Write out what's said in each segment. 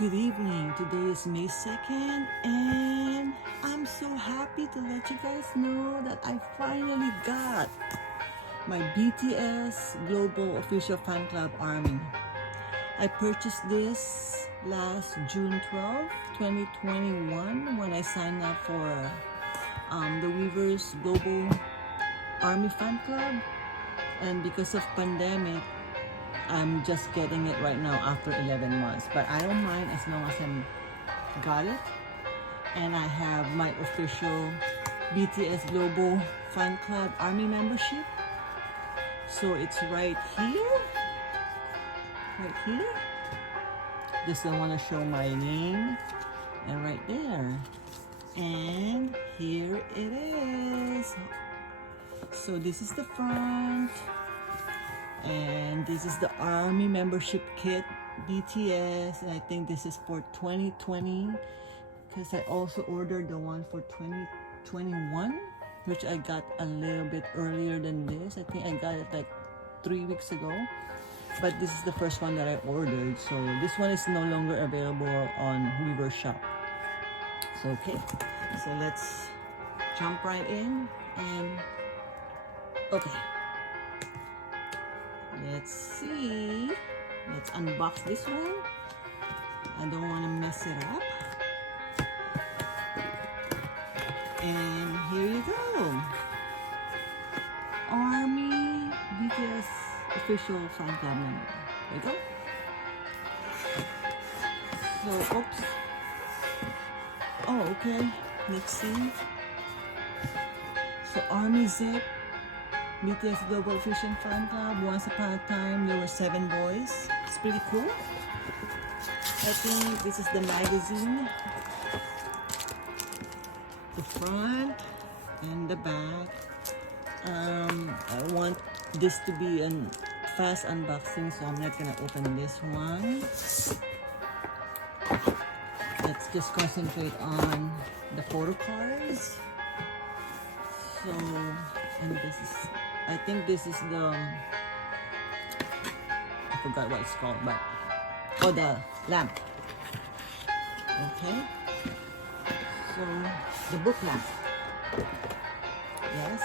Good evening. Today is May 2nd and I'm so happy to let you guys know that I finally got my BTS Global Official Fan Club ARMY. I purchased this last June 12, 2021 when I signed up for the Weavers Global ARMY Fan Club, and because of pandemic I'm just getting it right now after 11 months, but I don't mind as long as I got it. And I have my official BTS Global Fan Club ARMY membership. So it's right here. Just I want to show my name, and right there. And here it is. So this is the front. And this is the ARMY membership kit, BTS, and I think this is for 2020 because I also ordered the one for 2021, which I got a little bit earlier than this. I think I got it like 3 weeks ago, but this is the first one that I ordered, so this one is no longer available on Weaver Shop. So okay, so let's jump right in and okay. Let's see. Let's unbox this one. I don't want to mess it up. And here you go. ARMY BTS official fan club member. There you go. So, oops. Oh, okay. Let's see. So, ARMY zip. BTS Global Official Fan Club. Once upon a time, there were 7 boys. It's pretty cool. I think this is the magazine. The front and the back. I want this to be a fast unboxing, so I'm not gonna open this one. Let's just concentrate on the photo cards. So, and this is, I think this is the, I forgot what it's called, but, oh, the lamp. Okay. So, the book lamp. Yes.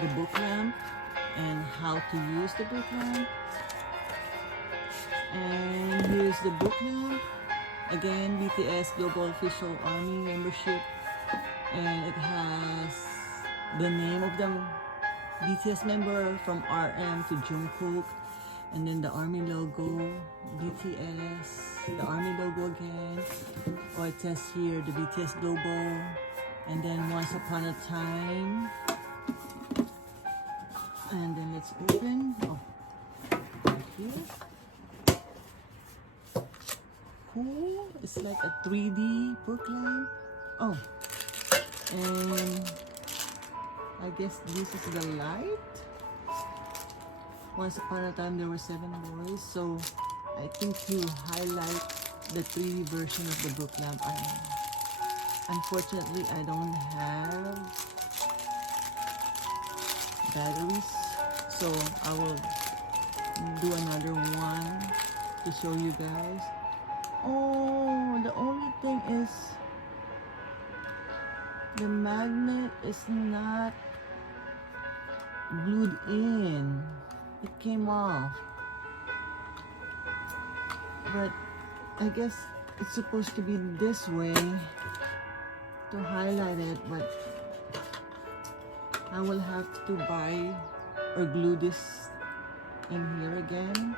The book lamp and how to use the book lamp. And here's the book lamp. Again, BTS Global Official ARMY membership. And it has the name of the BTS member from RM to Jungkook, and then the ARMY logo, BTS, the ARMY logo again. Oh, it says here the BTS Global, and then Once Upon a Time. And then let's open. Oh, right here. Cool. It's like a 3D book lamp. Oh, and I guess this is the light. Once upon a time there were 7 boys, so I think you highlight the 3D version of the book lamp. Unfortunately I don't have batteries, so I will do another one to show you guys. Oh, the only thing is the magnet is not glued in. It came off. But I guess it's supposed to be this way to highlight it, but I will have to buy or glue this in here again.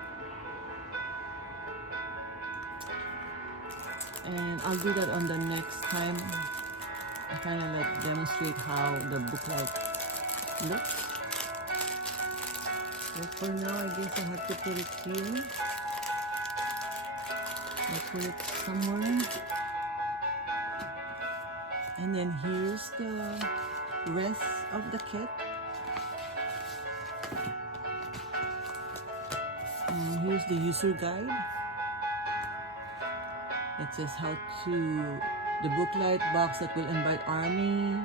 And I'll do that on the next time. I kind of like demonstrate how the booklet looks. So for now, I guess I have to put it here. I'll put it somewhere. And then here's the rest of the kit. And here's the user guide. It says how to, the booklet box that will invite ARMY.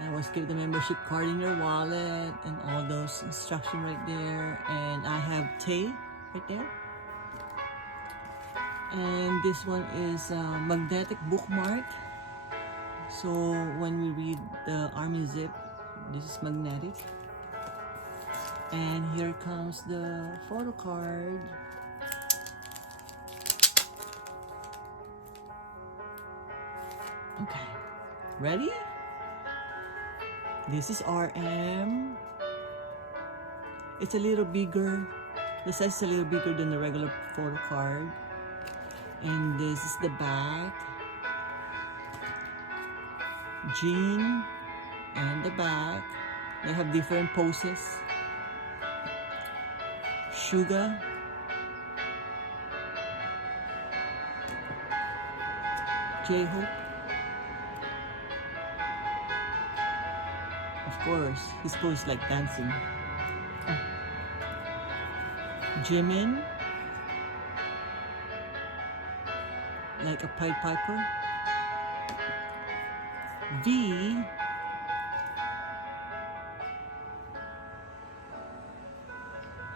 I was give the membership card in your wallet and all those instructions right there. And I have Tay right there. And this one is a magnetic bookmark. So when we read the Army zip, this is magnetic. And here comes the photo card. Okay, ready? This is RM. It's a little bigger. The size is a little bigger than the regular photo card. And this is the back. Jean and the back. They have different poses. Sugar. J-Hope. Of course, his pose like dancing. Jimin. Like a Pied Piper. V.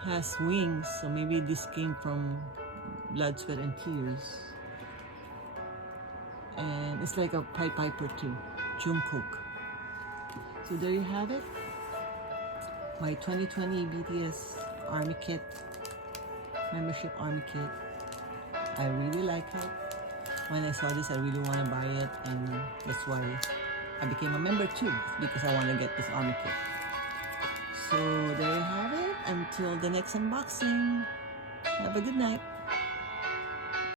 Has wings, so maybe this came from Blood, Sweat, and Tears. And it's like a Pied Piper too, Jungkook. So there you have it. My 2020 BTS ARMY KIT, membership ARMY KIT. I really like it. When I saw this, I really want to buy it, and that's why I became a member too, because I want to get this ARMY KIT. So there you have it. Until the next unboxing, have a good night.